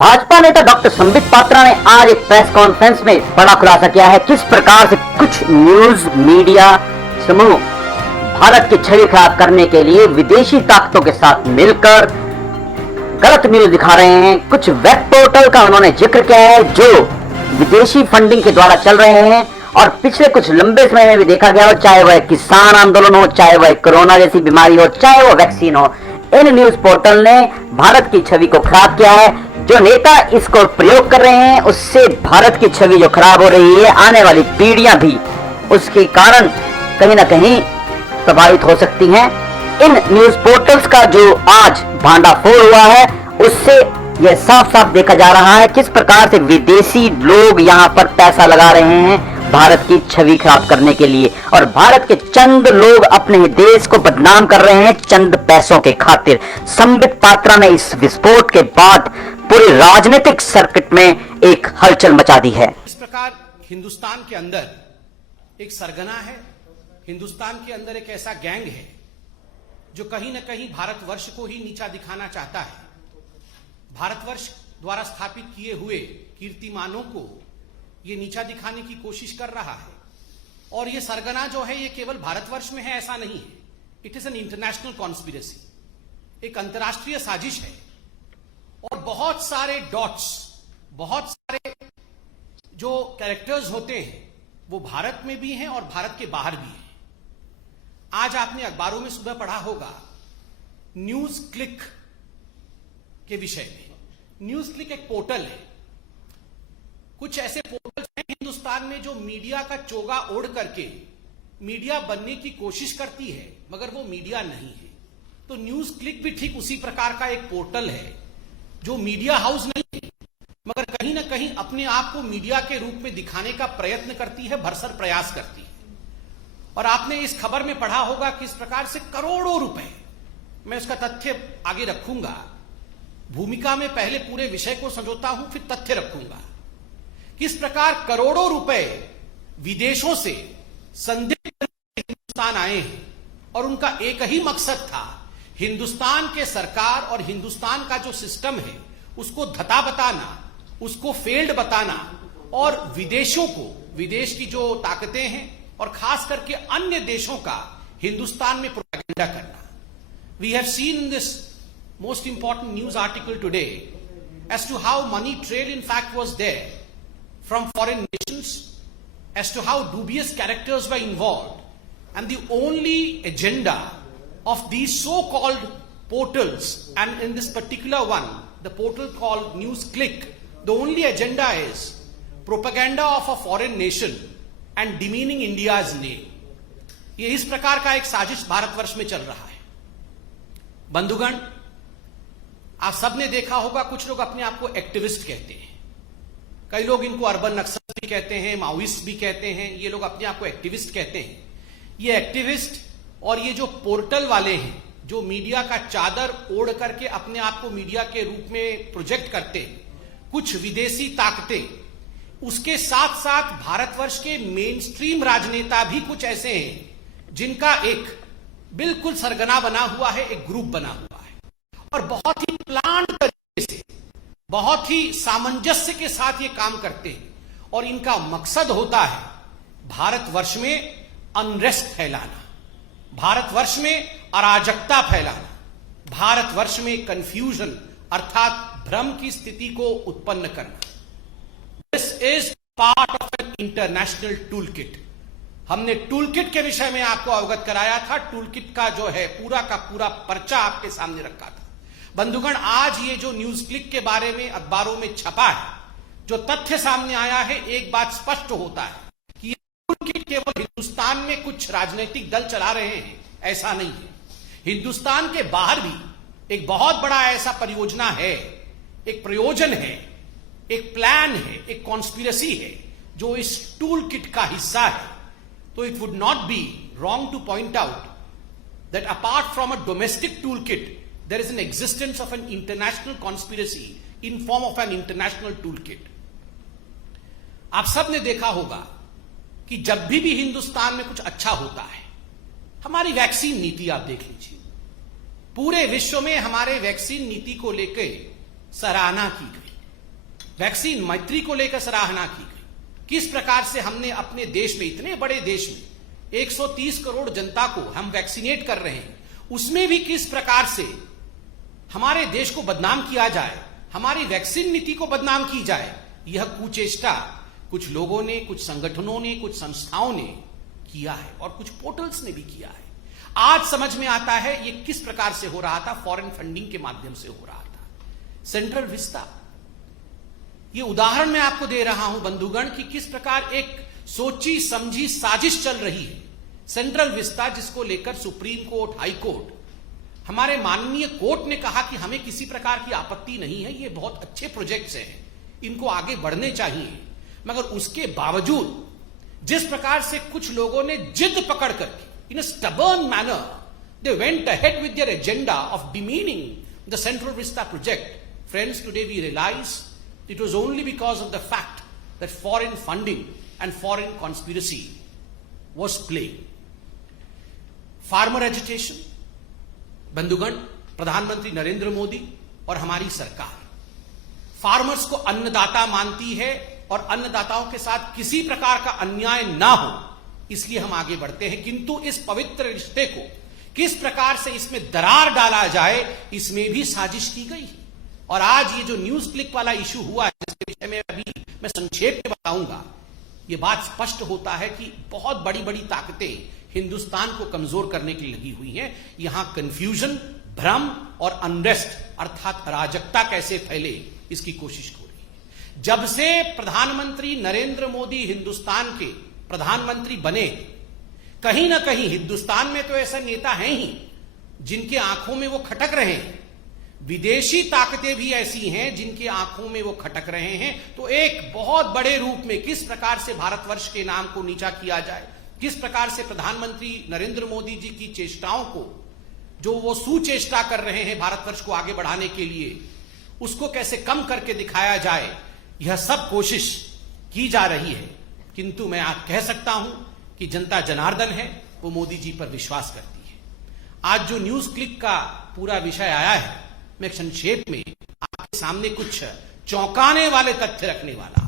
भाजपा नेता डॉक्टर संबित पात्रा ने आज एक प्रेस कॉन्फ्रेंस में बड़ा खुलासा किया है किस प्रकार से कुछ न्यूज मीडिया समूह भारत की छवि खराब करने के लिए विदेशी ताकतों के साथ मिलकर गलत न्यूज दिखा रहे हैं। कुछ वेब पोर्टल का उन्होंने जिक्र किया है जो विदेशी फंडिंग के द्वारा चल रहे हैं और पिछले कुछ लंबे समय में भी देखा गया हो, चाहे वह किसान आंदोलन हो, चाहे वह कोरोना जैसी बीमारी हो, चाहे वह वैक्सीन हो, इन न्यूज पोर्टल ने भारत की छवि को खराब किया है। जो नेता इसको प्रयोग कर रहे हैं उससे भारत की छवि जो खराब हो रही है, आने वाली पीढ़ियां भी उसके कारण कहीं ना कहीं प्रभावित हो सकती हैं। इन न्यूज पोर्टल्स का जो आज भांडाफोड़ हुआ है उससे यह साफ साफ देखा जा रहा है किस प्रकार से विदेशी लोग यहां पर पैसा लगा रहे हैं भारत की छवि खराब करने के लिए, और भारत के चंद लोग अपने देश को बदनाम कर रहे हैं चंद पैसों के खातिर। संबित पात्रा ने इस विस्फोट के बाद पूरे राजनीतिक सर्किट में एक हलचल मचा दी है। इस प्रकार हिंदुस्तान के अंदर एक सरगना है, हिंदुस्तान के अंदर एक ऐसा गैंग है जो कहीं ना कहीं भारतवर्ष को ही नीचा दिखाना चाहता है। भारतवर्ष द्वारा स्थापित किए हुए कीर्तिमानों को ये नीचा दिखाने की कोशिश कर रहा है, और ये सरगना जो है ये केवल भारतवर्ष में है ऐसा नहीं है। It is an international conspiracy, एक अंतर्राष्ट्रीय साजिश है, और बहुत सारे डॉट्स, बहुत सारे जो कैरेक्टर्स होते हैं वो भारत में भी हैं और भारत के बाहर भी हैं। आज आपने अखबारों में सुबह पढ़ा होगा न्यूज क्लिक के विषय में। न्यूज क्लिक एक पोर्टल है। कुछ ऐसे पोर्टल्स हैं हिंदुस्तान में जो मीडिया का चोगा ओढ़ करके मीडिया बनने की कोशिश करती है मगर वो मीडिया नहीं है। तो न्यूज क्लिक भी ठीक उसी प्रकार का एक पोर्टल है जो मीडिया हाउस नहीं है मगर कहीं ना कहीं अपने आप को मीडिया के रूप में दिखाने का प्रयत्न करती है, भरसक प्रयास करती है। और आपने इस खबर में पढ़ा होगा किस प्रकार से करोड़ों रुपए, मैं उसका तथ्य आगे रखूंगा, भूमिका में पहले पूरे विषय को समझौता हूं फिर तथ्य रखूंगा, किस प्रकार करोड़ों रुपए विदेशों से संदिग्ध हिंदुस्तान आए हैं और उनका एक ही मकसद था हिंदुस्तान के सरकार और हिंदुस्तान का जो सिस्टम है उसको धता बताना, उसको फेल्ड बताना, और विदेशों को, विदेश की जो ताकतें हैं और खास करके अन्य देशों का हिंदुस्तान में प्रोपेगेंडा करना। We have seen this most important news article today as to how money trail in fact was there from foreign nations, as to how dubious characters were involved, and the only agenda of these so-called portals, and in this particular one, the portal called NewsClick, the only agenda is propaganda of a foreign nation and demeaning India's name. ये इस प्रकार का एक साजिश भारतवर्ष में चल रहा है। बंधुगण, आप सबने देखा होगा कुछ लोग अपने आप को एक्टिविस्ट कहते हैं, कई लोग इनको अर्बन नक्सल भी कहते हैं, माओइस्ट भी कहते हैं, ये लोग अपने आप को एक्टिविस्ट कहते हैं। ये एक्टिविस्ट और ये जो पोर्टल वाले हैं जो मीडिया का चादर ओढ़ करके अपने आप को मीडिया के रूप में प्रोजेक्ट करते हैं, कुछ विदेशी ताकतें, उसके साथ साथ भारतवर्ष के मेन स्ट्रीम राजनेता भी कुछ ऐसे हैं जिनका एक बिल्कुल सरगना बना हुआ है, एक ग्रुप बना हुआ है, और बहुत ही प्लान तरीके से, बहुत ही सामंजस्य के साथ ये काम करते हैं, और इनका मकसद होता है भारतवर्ष में अनरेस्ट फैलाना, भारतवर्ष में अराजकता फैलाना, भारतवर्ष में कंफ्यूजन अर्थात भ्रम की स्थिति को उत्पन्न करना। This is part of an international tool kit. हमने टूल किट के विषय में आपको अवगत कराया था। टूल किट का जो है पूरा का पूरा पर्चा आपके सामने रखा था। बंधुगण, आज ये जो न्यूज क्लिक के बारे में अखबारों में छपा है, जो तथ्य सामने आया है, एक बात स्पष्ट होता है कि ये केवल हिंदुस्तान में कुछ राजनीतिक दल चला रहे हैं ऐसा नहीं है। हिंदुस्तान के बाहर भी एक बहुत बड़ा ऐसा परियोजना है, एक प्रयोजन है, एक प्लान है, एक कॉन्स्पिरेसी है जो इस टूल किट का हिस्सा है। तो it would not be wrong two point out that apart from a domestic tool kit there is an existence of an international conspiracy in form of an international toolkit. आप सब ने देखा होगा कि जब भी हिंदुस्तान में कुछ अच्छा होता है, हमारी वैक्सीन नीति आप देख लीजिए, पूरे विश्व में हमारे वैक्सीन नीति को लेकर सराहना की गई। वैक्सीन मैत्री को लेकर सराहना की गई। किस प्रकार से हमने अपने देश में, इतने बड़े देश में 130 करोड़ जनता को हम वैक्सीनेट कर रहे हैं, उसमें भी किस प्रकार से हमारे देश को बदनाम किया जाए, हमारी वैक्सीन नीति को बदनाम की जाए, यह कुचेष्टा कुछ लोगों ने, कुछ संगठनों ने, कुछ संस्थाओं ने किया है और कुछ पोर्टल्स ने भी किया है। आज समझ में आता है ये किस प्रकार से हो रहा था, फॉरेन फंडिंग के माध्यम से हो रहा था। सेंट्रल विस्टा, ये उदाहरण मैं आपको दे रहा हूं बंधुगण कि किस प्रकार एक सोची समझी साजिश चल रही है। सेंट्रल विस्टा, जिसको लेकर सुप्रीम कोर्ट, हाई कोर्ट, हमारे माननीय कोर्ट ने कहा कि हमें किसी प्रकार की आपत्ति नहीं है, ये बहुत अच्छे प्रोजेक्ट्स हैं, इनको आगे बढ़ने चाहिए, मगर उसके बावजूद जिस प्रकार से कुछ लोगों ने जिद पकड़ करके in a stubborn manner they went ahead with their agenda of demeaning the Central Vista project. Friends, today we realize it was only because of the fact that foreign funding and foreign conspiracy was playing. Farmer agitation, बंधुगण, प्रधानमंत्री नरेंद्र मोदी और हमारी सरकार farmers को अन्नदाता मानती है और अन्नदाताओं के साथ किसी प्रकार का अन्याय ना हो, इसलिए हम आगे बढ़ते हैं। किंतु इस पवित्र रिश्ते को किस प्रकार से इसमें दरार डाला जाए, इसमें भी साजिश की गई। और आज ये जो न्यूज क्लिक वाला इशू हुआ है, जिसके विषय में अभी मैं संक्षेप में बताऊंगा, ये बात स्पष्ट होता है कि बहुत बड़ी बड़ी ताकतें हिंदुस्तान को कमजोर करने के लिए लगी हुई हैं। यहां कंफ्यूजन, भ्रम और अनरेस्ट अर्थात अराजकता कैसे फैले, इसकी कोशिश हो रही है। जब से प्रधानमंत्री नरेंद्र मोदी हिंदुस्तान के प्रधानमंत्री बने, कहीं ना कहीं हिंदुस्तान में तो ऐसा नेता हैं ही जिनके आंखों में वो खटक रहे हैं, विदेशी ताकतें भी ऐसी हैं जिनके आंखों में वो खटक रहे हैं। तो एक बहुत बड़े रूप में किस प्रकार से भारतवर्ष के नाम को नीचा किया जाए, किस प्रकार से प्रधानमंत्री नरेंद्र मोदी जी की चेष्टाओं को, जो वो सुचेष्टा कर रहे हैं भारतवर्ष को आगे बढ़ाने के लिए, उसको कैसे कम करके दिखाया जाए, यह सब कोशिश की जा रही है। किंतु मैं आज कह सकता हूं कि जनता जनार्दन है, वो मोदी जी पर विश्वास करती है। आज जो न्यूज क्लिक का पूरा विषय आया है, मैं संक्षेप में आपके सामने कुछ चौंकाने वाले तथ्य रखने वाला।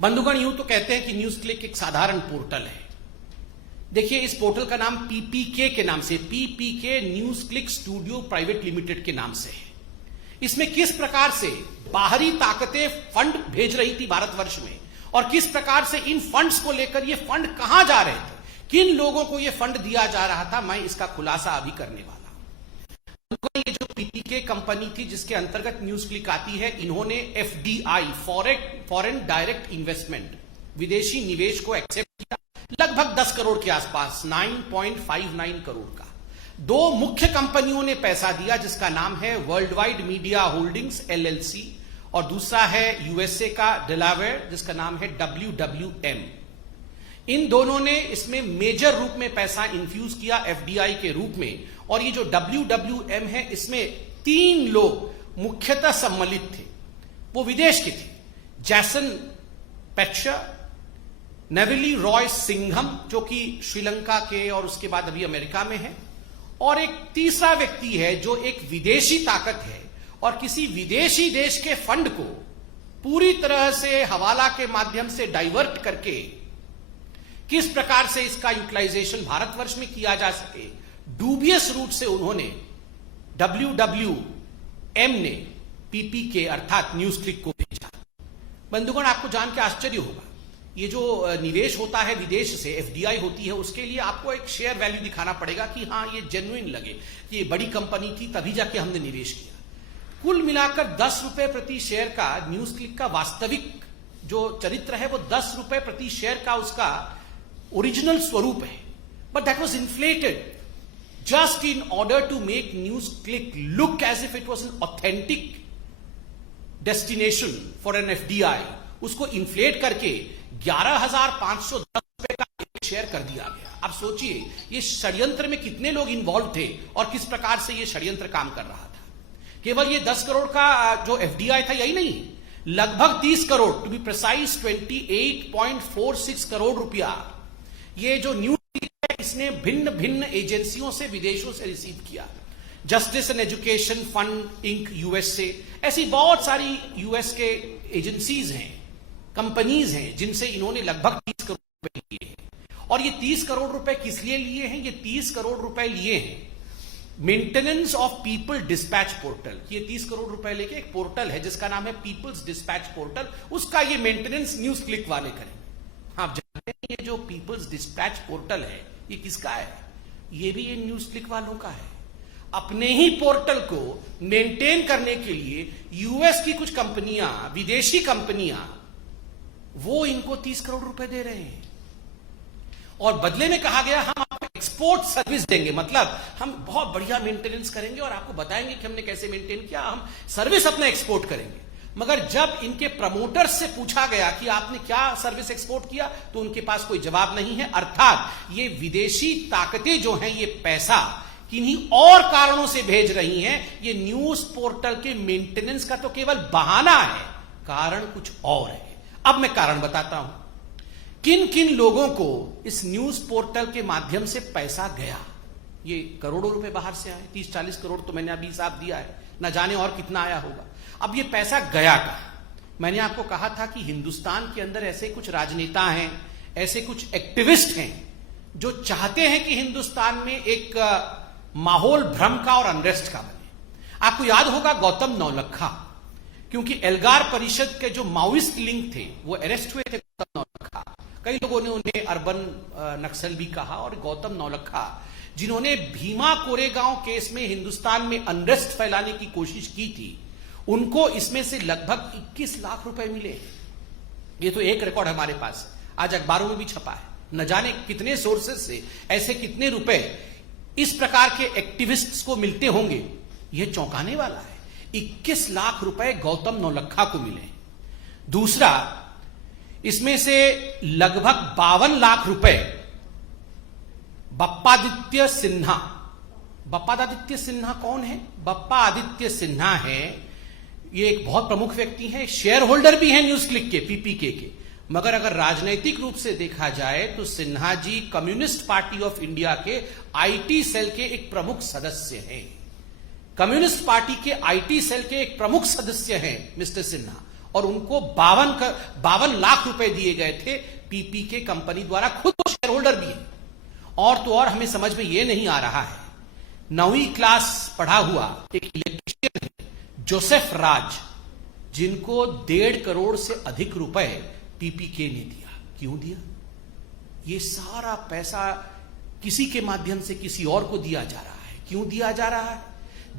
बंधुगण, यूं तो कहते हैं कि न्यूज क्लिक एक साधारण पोर्टल है। देखिए, इस पोर्टल का नाम पीपीके के नाम से, PPK news click studio private limited के नाम से है। इसमें किस प्रकार से बाहरी ताकतें फंड भेज रही थी भारतवर्ष में और किस प्रकार से इन फंड्स को लेकर ये फंड कहां जा रहे थे, किन लोगों को ये फंड दिया जा रहा था, मैं इसका खुलासा अभी करने वाला हूं। ये जो पीपीके कंपनी थी जिसके अंतर्गत न्यूज क्लिक आती है, इन्होंने एफडीआई, फॉरेन डायरेक्ट इन्वेस्टमेंट, विदेशी निवेश को एक्सेप्ट किया, लगभग 10 करोड़ के आसपास, 9.59 करोड़ का। दो मुख्य कंपनियों ने पैसा दिया, जिसका नाम है world wide media holdings LLC और दूसरा है यूएसए का डेलावेयर, जिसका नाम है WWM। इन दोनों ने इसमें मेजर रूप में पैसा इन्फ्यूज किया एफडीआई के रूप में। और ये जो WWM है, इसमें 3 लोग मुख्यतः सम्मिलित थे, वो विदेश के थे। जैसन पेट्शर, नेविली रॉय सिंघम, जो कि श्रीलंका के और उसके बाद अभी अमेरिका में है, और एक तीसरा व्यक्ति है जो एक विदेशी ताकत है और किसी विदेशी देश के फंड को पूरी तरह से हवाला के माध्यम से डाइवर्ट करके किस प्रकार से इसका यूटिलाइजेशन भारतवर्ष में किया जा सके, डूबियस रूट से उन्होंने WWM ने पीपीके अर्थात न्यूज क्लिक को भेजा। बंधुगण, आपको जान के आश्चर्य होगा, ये जो निवेश होता है विदेश से, एफडीआई होती है, उसके लिए आपको एक शेयर वैल्यू दिखाना पड़ेगा कि हाँ ये जेन्युइन लगे, कि ये बड़ी कंपनी थी, तभी जाके हमने निवेश किया। कुल मिलाकर 10 रुपए प्रति शेयर का न्यूज क्लिक का वास्तविक जो चरित्र है, वो 10 रुपए प्रति शेयर का उसका ओरिजिनल स्वरूप है। But that was inflated just in order to make news click look as if it was an authentic destination for an FDI. उसको इन्फ्लेट करके 11,510 रुपए का एक शेयर कर दिया गया। अब सोचिए ये षड्यंत्र में कितने लोग इन्वॉल्व थे और किस प्रकार से ये षड्यंत्र काम कर रहा था। केवल ये 10 करोड़ का जो एफडीआई था यही नहीं, लगभग 30 crore, to be precise 28.46 crore रुपया ये जो न्यूज है इसने भिन्न भिन्न एजेंसियों से, विदेशों से रिसीव किया। Justice and education fund inc USA, ऐसी बहुत सारी यूएस के एजेंसीज हैं, कंपनीज हैं जिनसे इन्होंने लगभग 30 करोड़ रुपए लिए हैं। और ये 30 करोड़ रुपए किस लिए लिए हैं? ये 30 करोड़ रुपए लिए हैं maintenance of people dispatch portal. ये 30 करोड़ रुपए लेके एक पोर्टल है जिसका नाम है पीपल्स डिस्पैच पोर्टल, उसका ये मेंटेनेंस न्यूज क्लिक वाले करेंगे। आप जानते हैं ये जो पीपल्स डिस्पैच पोर्टल है ये किसका है? ये भी ये न्यूज क्लिक वालों का है। अपने ही पोर्टल को मेंटेन करने के लिए यूएस की कुछ कंपनियां, विदेशी कंपनियां, वो इनको 30 करोड़ रुपए दे रहे हैं और बदले में कहा गया हम आपको एक्सपोर्ट सर्विस देंगे, मतलब हम बहुत बढ़िया मेंटेनेंस करेंगे और आपको बताएंगे कि हमने कैसे मेंटेन किया, हम सर्विस अपना एक्सपोर्ट करेंगे। मगर जब इनके प्रमोटर्स से पूछा गया कि आपने क्या सर्विस एक्सपोर्ट किया तो उनके पास कोई जवाब नहीं है। अर्थात ये विदेशी ताकतें जो हैं ये पैसा किन्हीं और कारणों से भेज रही हैं। ये न्यूज पोर्टल के मेंटेनेंस का तो केवल बहाना है, कारण कुछ और है। अब मैं कारण बताता हूं किन किन लोगों को इस न्यूज पोर्टल के माध्यम से पैसा गया। ये करोड़ों रुपए बाहर से आए, 30-40 करोड़ तो मैंने अभी हिसाब दिया है, ना जाने और कितना आया होगा। अब ये पैसा गया कहां? मैंने आपको कहा था कि हिंदुस्तान के अंदर ऐसे कुछ राजनेता हैं, ऐसे कुछ एक्टिविस्ट हैं जो चाहते हैं कि हिंदुस्तान में एक माहौल भ्रम का और अनरेस्ट का बने। आपको याद होगा गौतम नौलखा, क्योंकि एल्गार परिषद के जो माओइस्ट लिंक थे वो अरेस्ट हुए थे। गौतम नौलखा, कई लोगों ने उन्हें अर्बन नक्सल भी कहा, और गौतम नौलखा जिन्होंने भीमा कोरेगांव केस में हिंदुस्तान में अनरेस्ट फैलाने की कोशिश की थी, उनको इसमें से लगभग 21 लाख रुपए मिले। ये तो एक रिकॉर्ड हमारे पास है, आज अखबारों में भी छपा है। न जाने कितने सोर्सेस से ऐसे कितने रुपए इस प्रकार के एक्टिविस्ट्स को मिलते होंगे, यह चौंकाने वाला है। 21 लाख रुपए गौतम नौलखा को मिले। दूसरा, इसमें से लगभग 52 लाख रुपए बप्पादित्य सिन्हा। बप्पादित्य सिन्हा कौन है? बप्पादित्य सिन्हा है, ये एक बहुत प्रमुख व्यक्ति है, शेयर होल्डर भी है न्यूज क्लिक के, पीपीके के। मगर अगर राजनीतिक रूप से देखा जाए तो Sinha ji communist party of India के आईटी सेल के एक प्रमुख सदस्य हैं। कम्युनिस्ट पार्टी के आईटी सेल के एक प्रमुख सदस्य हैं मिस्टर सिन्हा, और उनको 52 लाख रुपए दिए गए थे पीपीके कंपनी द्वारा। खुद वो शेयर होल्डर भी है। और तो और हमें समझ में यह नहीं आ रहा है, 9वीं क्लास पढ़ा हुआ एक इलेक्ट्रीशियन है जोसेफ राज, जिनको 1.5 करोड़ से अधिक रुपए पीपीके ने दिया। क्यों दिया? ये सारा पैसा किसी के माध्यम से किसी और को दिया जा रहा है। क्यों दिया जा रहा है?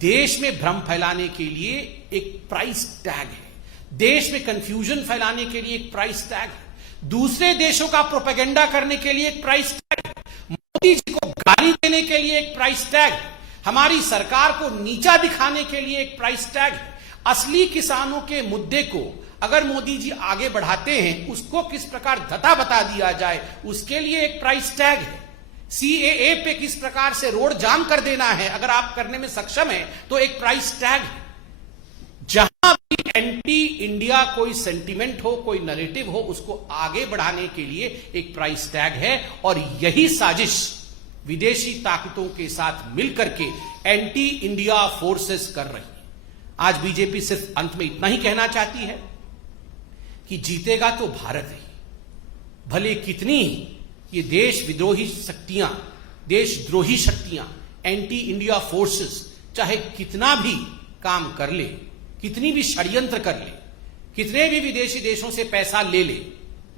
देश में भ्रम फैलाने के लिए एक प्राइस टैग है, देश में कंफ्यूजन फैलाने के लिए एक प्राइस टैग है, दूसरे देशों का प्रोपेगेंडा करने के लिए एक प्राइस टैग है, मोदी जी को गाली देने के लिए एक प्राइस टैग है, हमारी सरकार को नीचा दिखाने के लिए एक प्राइस टैग है। असली किसानों के मुद्दे को अगर मोदी जी आगे बढ़ाते हैं, उसको किस प्रकार धता बता दिया जाए, उसके लिए एक प्राइस टैग है। सीएए पे किस प्रकार से रोड जाम कर देना है, अगर आप करने में सक्षम हैं तो एक प्राइस टैग है। जहां भी एंटी इंडिया कोई सेंटिमेंट हो, कोई नैरेटिव हो, उसको आगे बढ़ाने के लिए एक प्राइस टैग है। और यही साजिश विदेशी ताकतों के साथ मिलकर के एंटी इंडिया फोर्सेस कर रही है। आज बीजेपी सिर्फ अंत में इतना ही कहना चाहती है कि जीतेगा तो भारत ही, भले कितनी ये देश विद्रोही शक्तियां, देशद्रोही शक्तियां, एंटी इंडिया फोर्सेस चाहे कितना भी काम कर ले, कितनी भी षड्यंत्र कर ले, कितने भी विदेशी देशों से पैसा ले ले,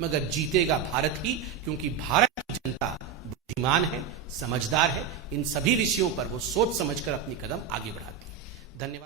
मगर जीतेगा भारत ही, क्योंकि भारत की जनता बुद्धिमान है, समझदार है। इन सभी विषयों पर वो सोच समझकर अपनी कदम आगे बढ़ाती है। धन्यवाद।